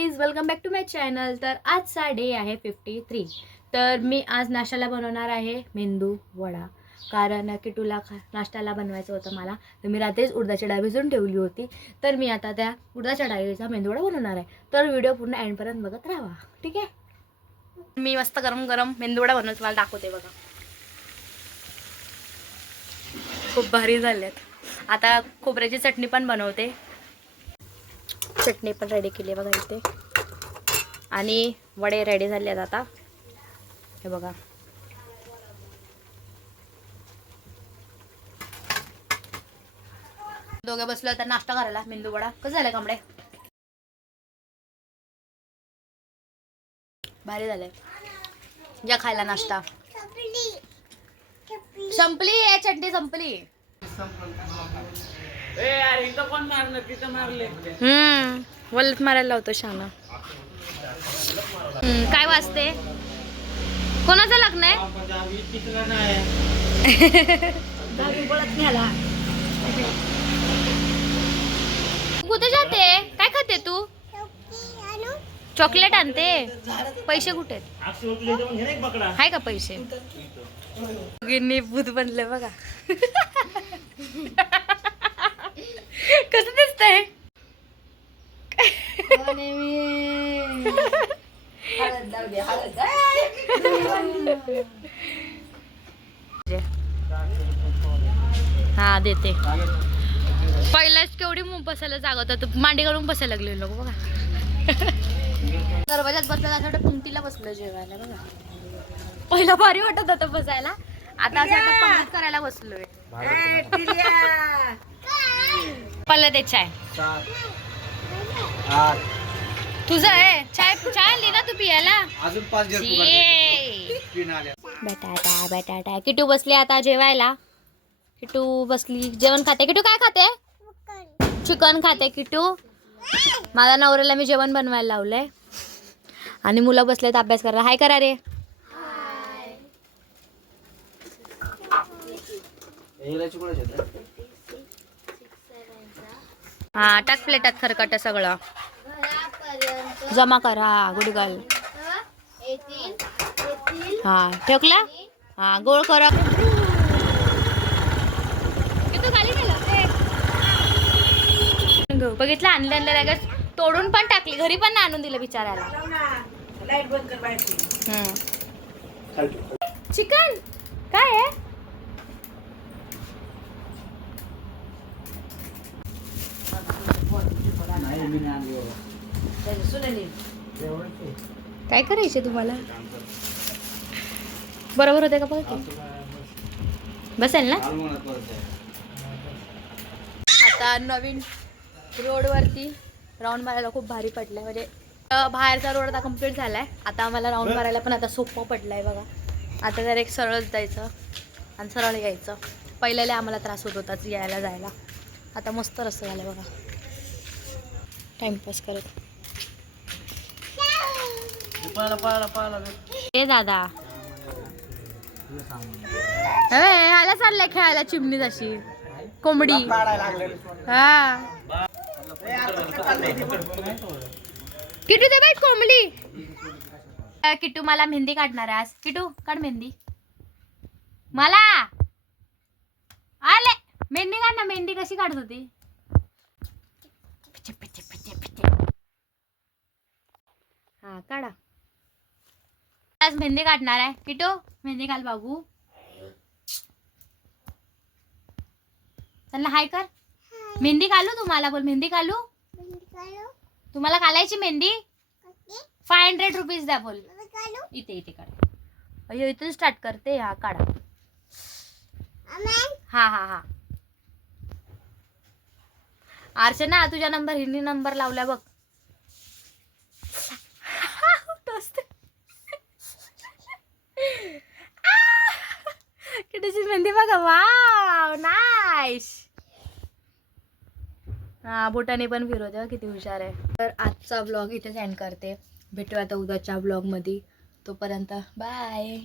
Guys, welcome back to my channel. तर आजचा day आहे 53। तर मी आज नाश्त्याला बनवणार आहे मेंदू वडा, कारण किटूला नाश्त्याला बनवायचं होतं मला। तर मी रात्रीच उडदाची डाळ भिजवून ठेवली होती, तर मी आता त्या उडदाच्या डाळीचा मेंदू वडा बनवणार आहे। तर व्हिडिओ पूर्ण एंडपर्यंत बघत राहा, ठीक आहे। मी मस्त गरम गरम मेंदू वडा बनवून तुम्हाला दाखवते बघा। खूप भारी झालेत। आता खोबऱ्याची चटणी पण बनवते, चटणी पण रेडी केली बघा इथे, आणि वडे रेडी झाले आहेत आता, हे बघा। दोघे बसलो तर नाश्ता करायला मेंदू वडा। कसं झालं कांबडे? भारी झालंय, या खायला नाश्ता। संपली आहे चटणी, संपली। वलत मारायला लावतो शाना। काय वाजते? कोणाचं लग्न आहे? कुठे जाते? काय खाते तू? चॉकलेट आणते? पैसे कुठे आहेत? का पैसे? गिन्नी भूत बनले बघा। कसं दिसतंय? हा देते। पहिलाच केवढी बसायला जागा होता, मांडी घालून बसायला लागले लोक बघा। दरवाजात बसलं असं पंक्तीला बसलं जेवायला बघा। पहिला भारी वाटत होतं बसायला, आता असं पंक्तीत करायला बसलोय। पल्ला दे चाय। तुझं आहे चाय? चाय आली ना तू पियाला? अजून 5 बटाटा बटाटा। किटू बसली आता जेवायला। किटू बसली, जेवण खाते। किटू काय खाते? चिकन खाते किटू। माझ्या नवऱ्याला मी जेवण बनवायला लावलंय, आणि मुलं बसलेत अभ्यास करायला। हाय करा रे। हा टाक प्लेटात खरकट सगळं जमा करा। गुडगल हा ठेवला। हा गोळ करा। बघितलं, आणलं लगेच तोडून पण टाकली, घरी पण आणून दिलं बिचारायला। चिकन काय आहे? काय करायचे तुम्हाला? बरोबर होते का बघ, बसेल ना। आता नवीन रोडवरती राऊंड मारायला खूप भारी पडलाय, म्हणजे बाहेरचा रोड आता कम्प्लीट झालाय। आता आम्हाला राऊंड मारायला पण आता सोपं पडलंय बघा। आता जर एक सरळ जायचं आणि सरळ यायचं, पहिल्याला आम्हाला त्रास होत होता यायला जायला, आता मस्त रस्ता झाला बघा। टाइमपास करत ए दादा ह्याला चाललंय खेळायला चिमणी जशी कोंबडी। हा किटू दे बाई कोंबडी। किटू मला मेहंदी काढणार आहे आज। किटू काढ मेहंदी। मला आले मेहंदी काढ ना। मेहंदी कशी काढत होती? हा काढा। आज मेहंदी काढणार आहे किटू। मेहंदी काढ बाबू। त्यांना हाय कर। मेहंदी घालू तुम्हाला? बोल मेहंदी घालू तुम्हाला? घालायची मेहंदी? 500 रुपीज द्या बोल। इथे इथे काढ। अयो इथून स्टार्ट करते। हा काढा। हा हा हा अर्चना, तुझ्या नंबर हिंदी नंबर लावलाय बघ। कितीची मेहंदी बघा। Wow nice. हा बोटाने पण फिरवते, किती हुशार आहे। तर आजचा ब्लॉग इथेच एंड करते। भेटू आता उद्याच्या ब्लॉग मध्ये, तोपर्यंत बाय।